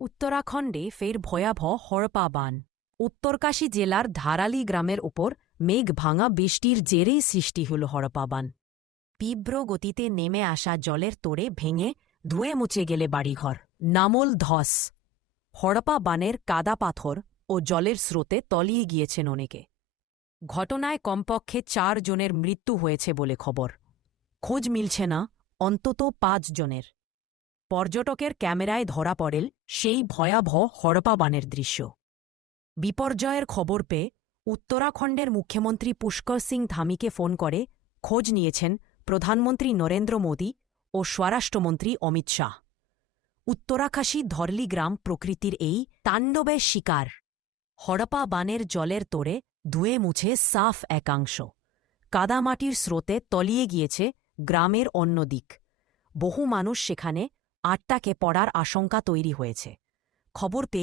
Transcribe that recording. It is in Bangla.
উত্তরাখণ্ডে ফের ভয়াবহ হড়পা বান। উত্তরকাশী জেলার ধারালি গ্রামের ওপর মেঘ ভাঙা বৃষ্টির জেরেই সৃষ্টি হল হড়পা বান। তীব্র গতিতে নেমে আসা জলের তোড়ে ভেঙে ধুয়ে মুছে গেলে বাড়িঘর, নামল ধস। হড়পা বানের কাদা পাথর ও জলের স্রোতে তলিয়ে গিয়েছেন অনেকে। ঘটনায় কমপক্ষে 4 জনের মৃত্যু হয়েছে বলে খবর। খোঁজ মিলছে না অন্তত 5 জনের। পর্যটকের ক্যামেরায় ধরা পড়েল সেই ভয়াবহ হড়পা বানের দৃশ্য। বিপর্যয়ের খবর পেয়ে উত্তরাখণ্ডের মুখ্যমন্ত্রী পুষ্কর সিং ধামিকে ফোন করে খোঁজ নিয়েছেন প্রধানমন্ত্রী নরেন্দ্র মোদী ও স্বরাষ্ট্রমন্ত্রী অমিত শাহ। উত্তরাকাশী ধরলি গ্রাম প্রকৃতির এই তাণ্ডবের শিকার। হড়পা বানের জলের তোড়ে ধুয়ে মুছে সাফ একাংশ। কাদামাটির স্রোতে তলিয়ে গিয়েছে গ্রামের অন্য দিক। বহু মানুষ সেখানে আটকে পড়ার আশঙ্কা তৈরি হয়েছে। খবর পেয়ে